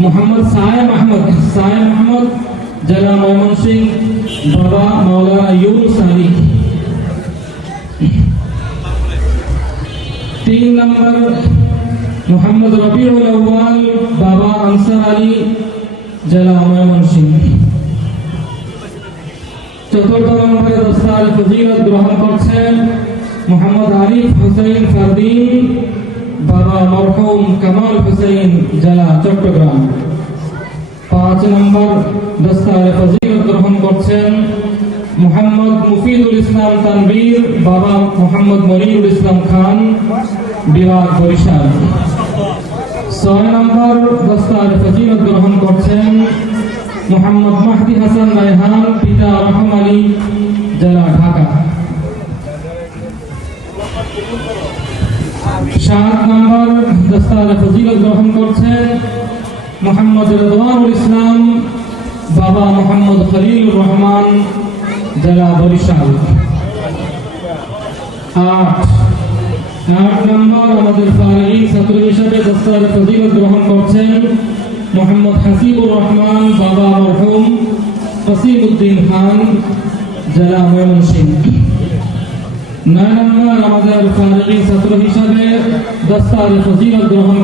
मोहम्मद सायम अहमद जला मोहम्मद सिंह बाबा मौलाना यूनुस अली। 3 नंबर मोहम्मद रबीउल अव्वल बाबा अंसार अली जला मोहम्मद सिंह। 4 नंबर दस्तार फजीलत ग्रहण करছেন मोहम्मद आरिफ हुसैन फरदीन बाबा मरहुम कमाल हुसैन जला चट्टग्राम। 5 नंबर दस्तार फजीलत ग्रहण करছেন मोहम्मद मुफीदुल इस्लाम तनवीर बाबा मोहम्मद मनिरुल इस्लाम खान विभाग बरिशाल। 6 नंबर दस्तार फजीलत ग्रहण करছেন मोहम्मद महदी हसन रायहान पिता रहम अली जला ढाका। 7 नंबर दस्तार फजीलत ग्रहण करছেন मोहम्मद रिजवानुल इस्लाम बाबा मोहम्मद खलील रहमान जला बरिशाल। 8 नंबर আমাদের ফারিক ছাত্র হিসেবে দস্তার ফজিলত গ্রহণ করছেন मोहम्मद हसीबुर रहमान बाबा मरहुम फसीमुद्दीन खान जला मोहम्मद सिंह। 9 नंबर আমাদের ফারিক ছাত্র হিসেবে দস্তার ফজিলত গ্রহণ